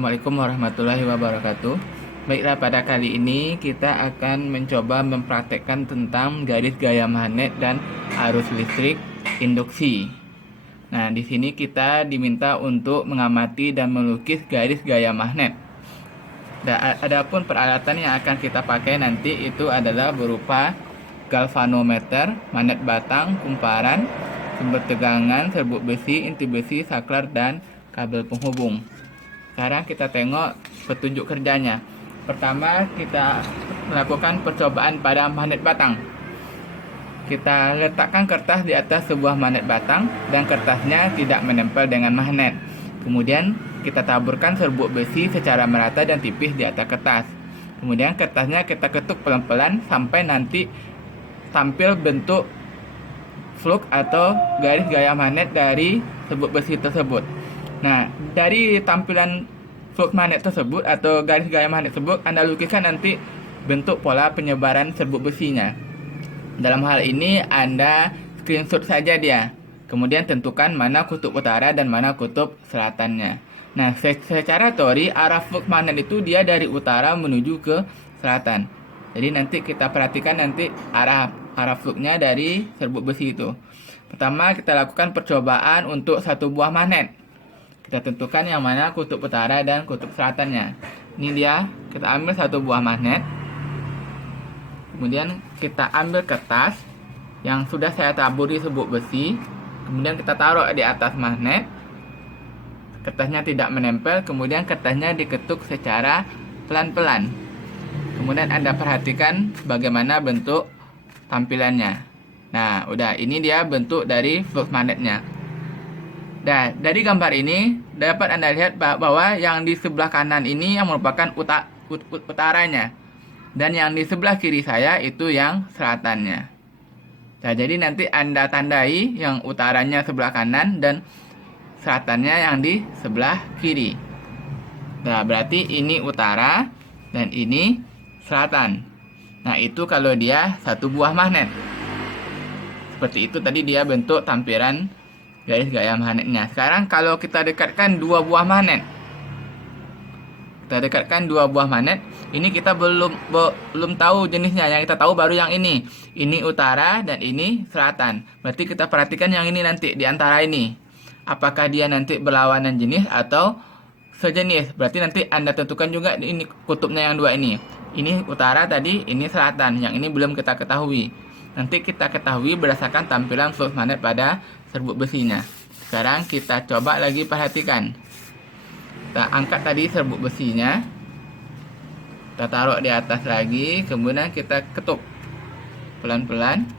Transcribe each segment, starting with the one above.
Assalamualaikum warahmatullahi wabarakatuh. Baiklah, pada kali ini kita akan mencoba mempraktekkan tentang garis gaya magnet dan arus listrik induksi. Nah, di sini kita diminta untuk mengamati dan melukis garis gaya magnet. Adapun peralatan yang akan kita pakai nanti itu adalah berupa galvanometer, magnet batang, kumparan, sumber tegangan, serbuk besi, inti besi, saklar, dan kabel penghubung. Sekarang kita tengok petunjuk kerjanya. Pertama, kita melakukan percobaan pada magnet batang. Kita letakkan kertas di atas sebuah magnet batang dan kertasnya tidak menempel dengan magnet. Kemudian kita taburkan serbuk besi secara merata dan tipis di atas kertas. Kemudian kertasnya kita ketuk pelan-pelan sampai nanti tampil bentuk flux atau garis gaya magnet dari serbuk besi tersebut. Nah, dari tampilan flux magnet tersebut atau garis gaya magnet tersebut, Anda lukiskan nanti bentuk pola penyebaran serbuk besinya. Dalam hal ini, Anda screenshot saja dia. Kemudian tentukan mana kutub utara dan mana kutub selatannya. Nah, secara teori, arah flux magnet itu dia dari utara menuju ke selatan. Jadi nanti kita perhatikan nanti arah fluxnya dari serbuk besi itu. Pertama, kita lakukan percobaan untuk satu buah magnet. Kita tentukan yang mana kutub utara dan kutub selatannya. Ini dia, kita ambil satu buah magnet. Kemudian kita ambil kertas yang sudah saya taburi serbuk besi. Kemudian kita taruh di atas magnet. Kertasnya tidak menempel, kemudian kertasnya diketuk secara pelan-pelan. Kemudian Anda perhatikan bagaimana bentuk tampilannya. Nah, udah, ini dia bentuk dari flux magnetnya. Nah, dari gambar ini dapat Anda lihat bahwa yang di sebelah kanan ini yang merupakan utaranya. Dan yang di sebelah kiri saya itu yang selatannya. Nah, jadi nanti Anda tandai yang utaranya sebelah kanan dan selatannya yang di sebelah kiri. Nah, berarti ini utara dan ini selatan. Nah, itu kalau dia satu buah magnet. Seperti itu tadi dia bentuk tampilan garis gaya magnetnya. Sekarang kalau kita dekatkan dua buah magnet. Kita dekatkan dua buah magnet. Ini kita belum tahu jenisnya. Yang kita tahu baru yang ini. Ini utara dan ini selatan. Berarti kita perhatikan yang ini nanti di antara ini. Apakah dia nanti berlawanan jenis atau sejenis. Berarti nanti Anda tentukan juga ini kutubnya yang dua ini. Ini utara tadi, ini selatan. Yang ini belum kita ketahui. Nanti kita ketahui berdasarkan tampilan flux magnet pada serbuk besinya. Sekarang kita coba lagi perhatikan. Kita angkat tadi serbuk besinya. Kita taruh di atas lagi. Kemudian kita ketuk pelan-pelan.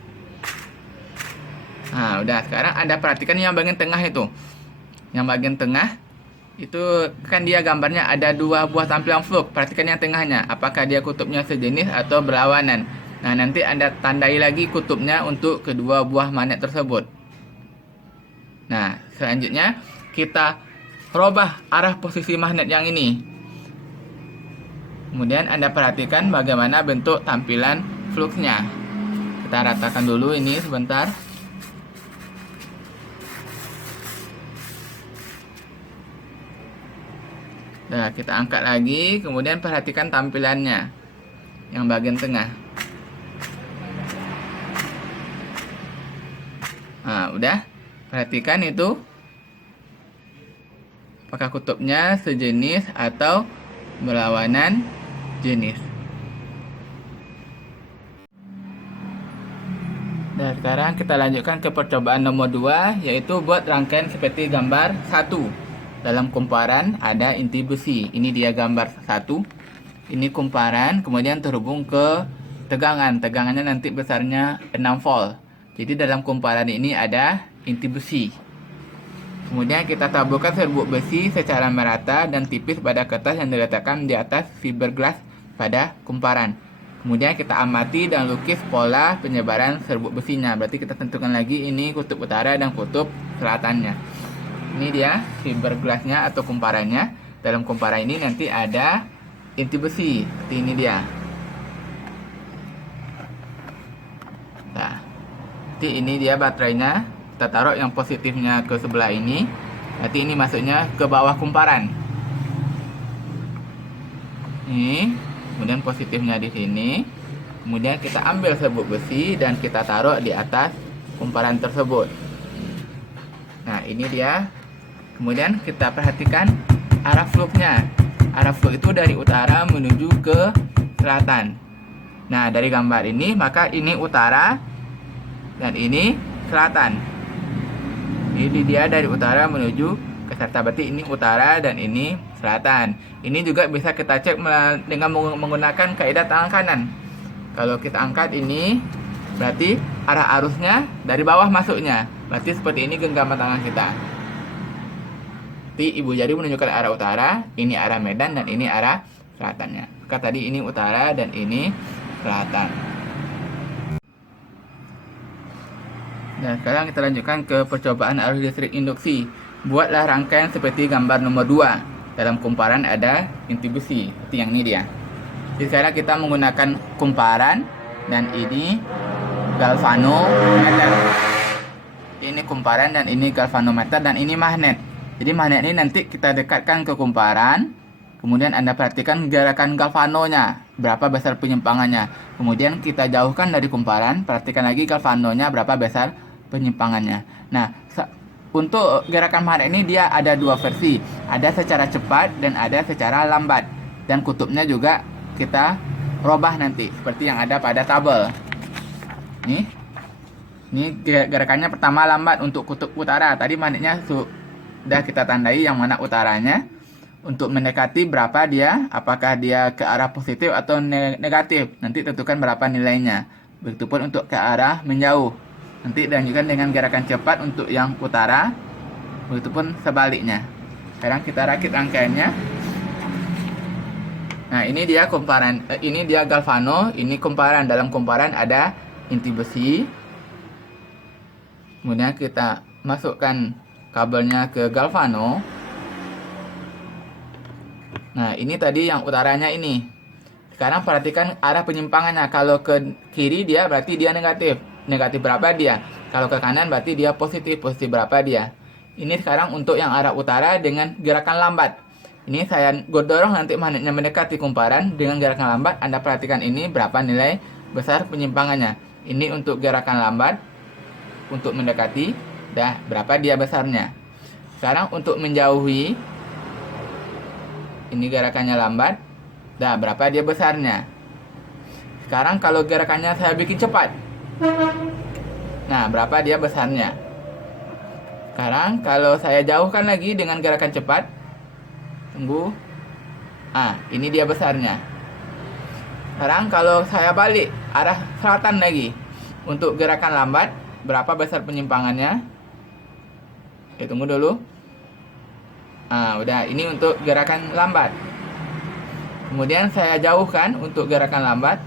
Nah, udah. Sekarang Anda perhatikan yang bagian tengah itu. Yang bagian tengah itu kan dia gambarnya ada dua buah tampilan flux. Perhatikan yang tengahnya. Apakah dia kutubnya sejenis atau berlawanan. Nah, nanti Anda tandai lagi kutubnya untuk kedua buah magnet tersebut. Nah, selanjutnya kita rubah arah posisi magnet yang ini. Kemudian Anda perhatikan bagaimana bentuk tampilan fluxnya. Kita ratakan dulu ini sebentar. Nah, kita angkat lagi, kemudian perhatikan tampilannya yang bagian tengah. Nah, udah. Perhatikan itu. Apakah kutubnya sejenis atau berlawanan jenis. Dan sekarang kita lanjutkan ke percobaan nomor 2, yaitu buat rangkaian seperti gambar 1. Dalam kumparan ada inti besi. Ini dia gambar 1. Ini kumparan, kemudian terhubung ke tegangan. Tegangannya nanti besarnya 6 volt. Jadi dalam kumparan ini ada inti besi. Kemudian kita taburkan serbuk besi secara merata dan tipis pada kertas yang diletakkan di atas fiberglass pada kumparan. Kemudian kita amati dan lukis pola penyebaran serbuk besinya. Berarti kita tentukan lagi ini kutub utara dan kutub selatannya. Ini dia fiberglassnya atau kumparannya. Dalam kumparan ini nanti ada inti besi. Seperti ini dia. Nah, ini dia baterainya. Kita taruh yang positifnya ke sebelah ini. Berarti ini masuknya ke bawah kumparan. Ini, kemudian positifnya di sini. Kemudian kita ambil serbuk besi dan kita taruh di atas kumparan tersebut. Nah, ini dia. Kemudian kita perhatikan arah flux-nya. Arah flux itu dari utara menuju ke selatan. Nah, dari gambar ini, maka ini utara dan ini selatan. Ini dia dari utara menuju ke selatan. Berarti ini utara dan ini selatan. Ini juga bisa kita cek dengan menggunakan kaidah tangan kanan. Kalau kita angkat ini, berarti arah arusnya dari bawah masuknya. Berarti seperti ini genggaman tangan kita. Jadi ibu jari menunjukkan arah utara, ini arah medan, dan ini arah selatannya. Maka tadi ini utara dan ini selatan. Nah, sekarang kita lanjutkan ke percobaan arus listrik induksi. Buatlah rangkaian seperti gambar nomor 2. Dalam kumparan ada inti besi, seperti yang ini dia. Jadi sekarang kita menggunakan kumparan dan ini galvanometer. Ini kumparan dan ini galvanometer dan ini magnet. Jadi magnet ini nanti kita dekatkan ke kumparan. Kemudian Anda perhatikan gerakan galvanonya, berapa besar penyimpangannya. Kemudian kita jauhkan dari kumparan, perhatikan lagi galvanonya berapa besar penyimpangannya. Nah, untuk gerakan magnet ini dia ada dua versi. Ada secara cepat dan ada secara lambat. Dan kutubnya juga kita robah nanti, seperti yang ada pada tabel. Ini gerakannya pertama lambat untuk kutub utara. Tadi magnetnya sudah kita tandai yang mana utaranya. Untuk mendekati berapa dia, apakah dia ke arah positif atau negatif. Nanti tentukan berapa nilainya. Begitupun untuk ke arah menjauh. Nanti dilanjutkan dengan gerakan cepat untuk yang utara. Begitupun sebaliknya. Sekarang kita rakit rangkaiannya. Nah, ini dia kumparan, ini dia galvano, ini kumparan. Dalam kumparan ada inti besi. Kemudian kita masukkan kabelnya ke galvano. Nah, ini tadi yang utaranya ini. Sekarang perhatikan arah penyimpangannya. Kalau ke kiri dia berarti dia negatif. Negatif berapa dia? Kalau ke kanan berarti dia positif. Positif berapa dia? Ini sekarang untuk yang arah utara dengan gerakan lambat. Ini saya dorong nanti magnetnya mendekati kumparan dengan gerakan lambat. Anda perhatikan ini berapa nilai besar penyimpangannya. Ini untuk gerakan lambat. Untuk mendekati. Dah berapa dia besarnya. Sekarang untuk menjauhi. Ini gerakannya lambat. Dah, berapa dia besarnya. Sekarang kalau gerakannya saya bikin cepat. Nah, berapa dia besarnya. Sekarang kalau saya jauhkan lagi dengan gerakan cepat. Tunggu. Ini dia besarnya. Sekarang kalau saya balik arah selatan lagi. Untuk gerakan lambat, berapa besar penyimpangannya. Tunggu dulu. Udah, ini untuk gerakan lambat. Kemudian saya jauhkan untuk gerakan lambat.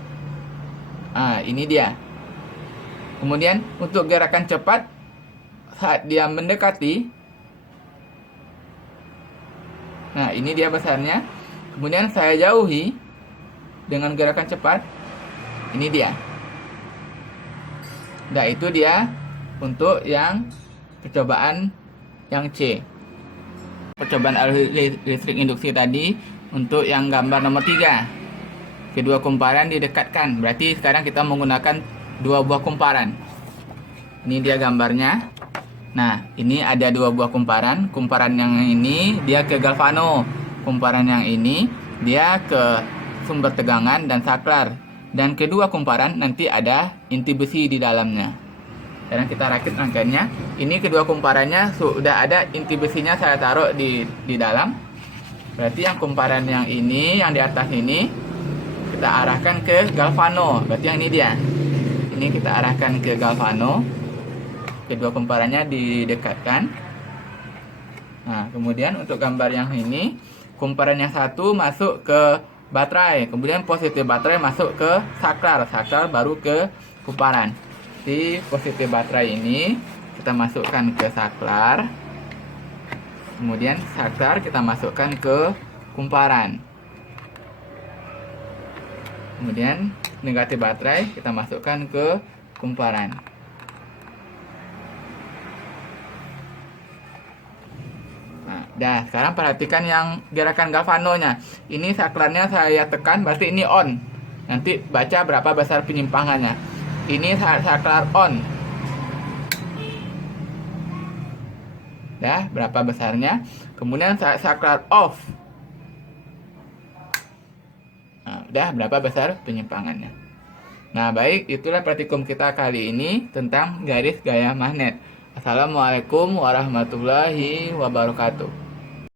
Ini dia. Kemudian untuk gerakan cepat, saat dia mendekati. Nah, ini dia besarnya. Kemudian saya jauhi dengan gerakan cepat. Ini dia. Nah, itu dia untuk yang percobaan yang C. Percobaan arus listrik induksi tadi untuk yang gambar nomor 3. Kedua kumparan didekatkan. Berarti sekarang kita menggunakan dua buah kumparan. Ini dia gambarnya. Nah, ini ada dua buah kumparan. Kumparan yang ini dia ke galvano. Kumparan yang ini dia ke sumber tegangan dan saklar. Dan kedua kumparan nanti ada inti besi di dalamnya. Sekarang kita rakit rangkaiannya. Ini kedua kumparannya sudah ada inti besinya saya taruh di dalam. Berarti yang kumparan yang ini, yang di atas ini kita arahkan ke galvano. Berarti yang ini dia. Ini kita arahkan ke galvano. Kedua kumparannya didekatkan. Nah, kemudian untuk gambar yang ini, kumparan yang satu masuk ke baterai. Kemudian positif baterai masuk ke saklar. Saklar baru ke kumparan. Di positif baterai ini kita masukkan ke saklar. Kemudian saklar kita masukkan ke kumparan. Kemudian negatif baterai kita masukkan ke kumparan. Nah, Nah, sekarang perhatikan yang gerakan galvanonya. Ini saklarnya saya tekan, berarti ini on. Nanti baca berapa besar penyimpangannya. Ini saklar on. Ya, berapa besarnya. Kemudian saklar off. Nah, udah berapa besar penyimpangannya. Nah, baik, itulah praktikum kita kali ini tentang garis gaya magnet. Assalamualaikum warahmatullahi wabarakatuh.